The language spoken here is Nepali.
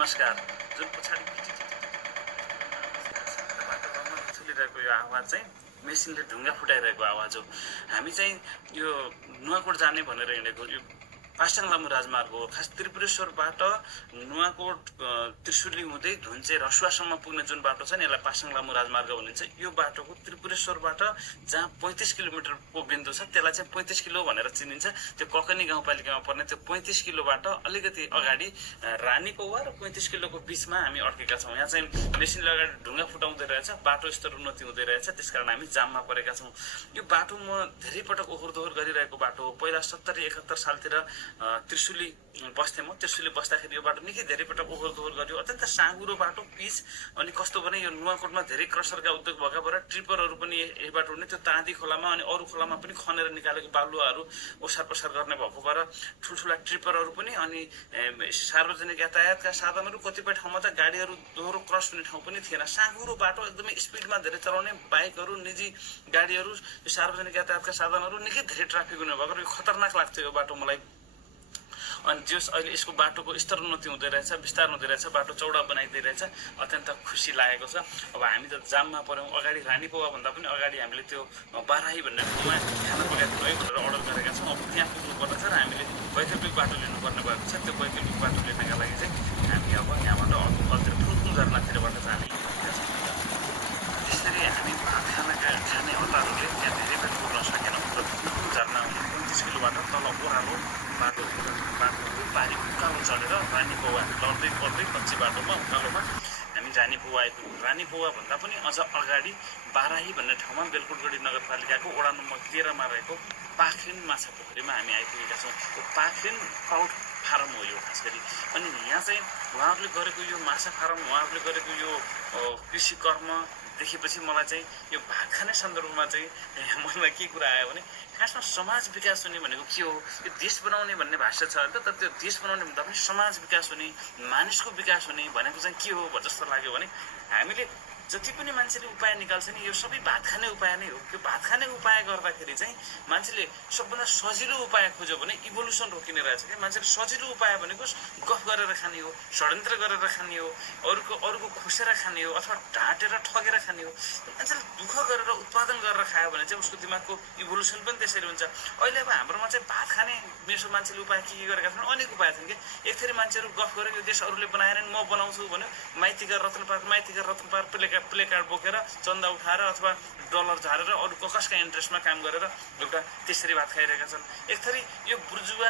नमस्कार। जुन पछाडि चलिरहेको यो आवाज चाहिँ मेसिनले ढुङ्गा फुटाइरहेको आवाज हो। हामी चाहिँ यो नुवाकोट जाने भनेर हिँडेको यो पासाङ लामो राजमार्ग हो। खास त्रिपुरेश्वरबाट नुवाकोट त्रिशुली हुँदै धुन्चे रसुवासम्म पुग्ने जुन बाटो छ नि यसलाई पासाङ लामो राजमार्ग भनिन्छ। यो बाटोको त्रिपुरेश्वरबाट जहाँ 35 किलोमिटरको बिन्दु छ त्यसलाई चाहिँ 35 किलो भनेर चिनिन्छ। त्यो ककनी गाउँपालिकामा पर्ने त्यो 35 किलोबाट अलिकति अगाडि रानीपौवा र 35 किलोको बिचमा हामी अड्केका छौँ। यहाँ चाहिँ मेसिनले अगाडि ढुङ्गा फुटाउँदै रहेछ, बाटो स्तर उन्नति हुँदै रहेछ, त्यसकारण हामी जाममा परेका छौँ। यो बाटो म धेरै पटक ओहोर दोहोर गरिरहेको बाटो हो। पहिला 70-71 सालतिर त्रिशुली बस्थेँ म। त्रिशुली बस्दाखेरि यो बाटो निकै धेरै पटक ओहोर दोहोर गर्यो। अत्यन्त साँघुरो बाटो, पिच, अनि कस्तो भने यो नुवाकोटमा धेरै क्रसरका उद्योग भएका भएर ट्रिपरहरू पनि यही बाटो हुने, त्यो ताँदी खोलामा अनि अरू खोलामा पनि खनेर निकालेको बालुवाहरू ओसार पसार गर्ने भएको भएर ठुल्ठुला ट्रिपरहरू पनि अनि सार्वजनिक यातायातका साधनहरू कतिपय ठाउँमा त गाडीहरू दोहोरो क्रस हुने ठाउँ पनि थिएन। साँघुरो बाटो, एकदमै स्पिडमा धेरै चलाउने बाइकहरू, निजी गाडीहरू, यो सार्वजनिक यातायातका साधनहरू निकै धेरै ट्राफिक हुने भएको यो खतरनाक लाग्थ्यो यो बाटो मलाई। अनि जस अहिले यसको बाटोको स्तर उन्नति हुँदै रहेछ, विस्तार हुँदै रहेछ, बाटो चौडा बनाइदिइ रहेछ, अत्यन्त खुसी लागेको छ। अब हामी त जाममा पऱ्यौँ। अगाडि रानीपौवा भन्दा पनि अगाडि हामीले त्यो बाराही भन्ने ठाउँमा खाना पकाएको है भनेर अर्डर गरेका छौँ। अब त्यहाँ पुग्नुपर्ने छ र हामीले वैकल्पिक बाटो लिनुपर्ने भएको छ। त्यो वैकल्पिक बाटो लिनका लागि चाहिँ हामी अब यहाँबाट अझै ठुल्ठुलो झरनातिरबाट जाने त्यसरी हामी भात खाने अल्लाहरूले त्यहाँ धेरै बेर पुग्न सकेनौँ र ठुल्ठुलो झरना 25 किलोबाट तल ओह्रालो बाटो पारी उकालो चढेर रानीपौवा लड्दै पर्दै कच्ची बाटोमा उकालोमा हामी रानीपौवा आइपुग्यौँ। रानीपौवा भन्दा पनि अझ अगाडि बाराही भन्ने ठाउँमा बेलकुटगढी नगरपालिकाको वडा नम्बर 13मा रहेको पाखरिन माछा पोखरीमा हामी आइपुगेका छौँ। यो पाखरिन ट्राउट फार्म हो यो खास गरी। अनि यहाँ चाहिँ उहाँहरूले गरेको यो माछा फार्म, उहाँहरूले गरेको यो कृषि कर्म देखेपछि मलाई चाहिँ यो भात खाने सन्दर्भमा चाहिँ मनमा के कुरा आयो भने खासमा समाज विकास हुने भनेको के हो? यो देश बनाउने भन्ने भाष्य छ नि त, तर त्यो देश बनाउने भन्दा पनि समाज विकास हुने, मानिसको विकास हुने भनेको चाहिँ के हो जस्तो लाग्यो भने हामीले जति पनि मान्छेले उपाय निकाल्छ नि यो सबै भात खाने उपाय नै हो। यो भात खाने उपाय गर्दाखेरि चाहिँ मान्छेले सबभन्दा सजिलो उपाय खोज्यो भने इभोल्युसन रोकिने रहेछ क्या। मान्छेले सजिलो उपाय भनेको गफ गरेर खाने हो, षड्यन्त्र गरेर खाने हो, अरूको खोसेर खाने हो, अथवा ढाँटेर ठगेर खाने हो। मान्छेले दुःख गरेर उत्पादन गरेर खायो भने चाहिँ उसको दिमागको इभोल्युसन पनि त्यसरी हुन्छ। अहिले अब हाम्रोमा चाहिँ भात खाने मेसो मान्छेले उपाय के गरेका छन्? अनेक उपाय छन् कि। एक थरी मान्छेहरू गफ गरेर यो देश अरूले बनाएनन् म बनाउँछु भन्यो, माइतीका रत्न पार्क प्ले कार्ड बोकेर चन्दा उठाएर अथवा डलर झारेर अरू कसका इन्ट्रेस्टमा काम गरेर एउटा त्यसरी भात खाइरहेका छन्। एक थरी यो बुर्जुवा